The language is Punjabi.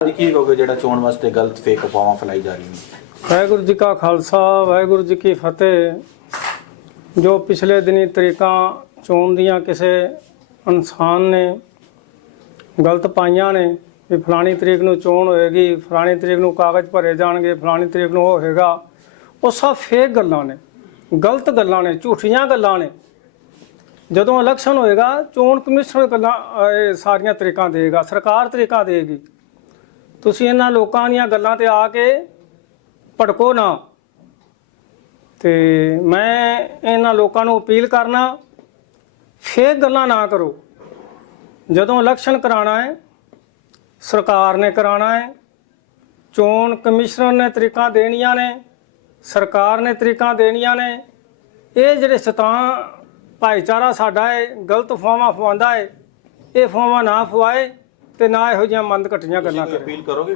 ਜੀ, ਕੀ ਕਹੋਗੇ ਜਿਹੜਾ ਚੋਣ ਵਾਸਤੇ ਗਲਤ ਫੇਕ ਅਫਵਾਹਾਂ ਫੈਲਾਈ ਜਾ ਰਹੀਆਂ ਨੇ? ਵਾਹਿਗੁਰੂ ਜੀ ਕਾ ਖਾਲਸਾ, ਵਾਹਿਗੁਰੂ ਜੀ ਕੀ ਫਤਿਹ। ਜੋ ਪਿਛਲੇ ਦਿਨੀ ਤਰੀਕਾਂ ਚੋਣ ਦੀਆਂ ਕਿਸੇ ਇਨਸਾਨ ਨੇ ਗਲਤ ਪਾਈਆਂ ਨੇ ਵੀ ਫਲਾਣੀ ਤਰੀਕ ਨੂੰ ਚੋਣ ਹੋਏਗੀ, ਫਲਾਣੀ ਤਰੀਕ ਨੂੰ ਕਾਗਜ਼ ਭਰੇ ਜਾਣਗੇ, ਫਲਾਣੀ ਤਰੀਕ ਨੂੰ ਉਹ ਹੋਏਗਾ, ਉਹ ਸਭ ਫੇਕ ਗੱਲਾਂ ਨੇ, ਗਲਤ ਗੱਲਾਂ ਨੇ, ਝੂਠੀਆਂ ਗੱਲਾਂ ਨੇ। ਜਦੋਂ ਇਲੈਕਸ਼ਨ ਹੋਏਗਾ, ਚੋਣ ਕਮਿਸ਼ਨ ਗੱਲਾਂ, ਇਹ ਸਾਰੀਆਂ ਤਰੀਕਾਂ ਦੇਗਾ ਸਰਕਾਰ ਤਰੀਕਾਂ ਦੇਗੀ ਤੁਸੀਂ ਇਹਨਾਂ ਲੋਕਾਂ ਦੀਆਂ ਗੱਲਾਂ ਤੇ ਆ ਕੇ ਭੜਕੋ ਨਾ। ਤੇ ਮੈਂ ਇਹਨਾਂ ਲੋਕਾਂ ਨੂੰ ਅਪੀਲ ਕਰਨਾ ਫੇਕ ਗੱਲਾਂ ਨਾ ਕਰੋ। ਜਦੋਂ ਇਲੈਕਸ਼ਨ ਕਰਾਣਾ ਹੈ, ਸਰਕਾਰ ਨੇ ਕਰਾਣਾ ਹੈ, ਚੋਣ ਕਮਿਸ਼ਨਰ ਨੇ ਤਰੀਕਾਂ ਦੇਣੀਆਂ ਨੇ, ਸਰਕਾਰ ਨੇ ਤਰੀਕਾਂ ਦੇਣੀਆਂ ਨੇ, ਇਹ ਜਿਹੜੇ ਸਤਾਂ ਭਾਈਚਾਰਾ ਸਾਡਾ ਹੈ, ਗਲਤ ਫਵਾਵਾਂ ਫਵਾਉਂਦਾ ਹੈ, ਇਹ ਫਵਾਵਾਂ ਨਾ ਫਵਾਏ ਤੇ ਨਾ ਇਹੋ ਜਿਹੀਆਂ ਮੰਦ ਘਟੀਆਂ ਗੱਲਾਂ ਕਰੇ ਅਪੀਲ ਕਰੋਗੇ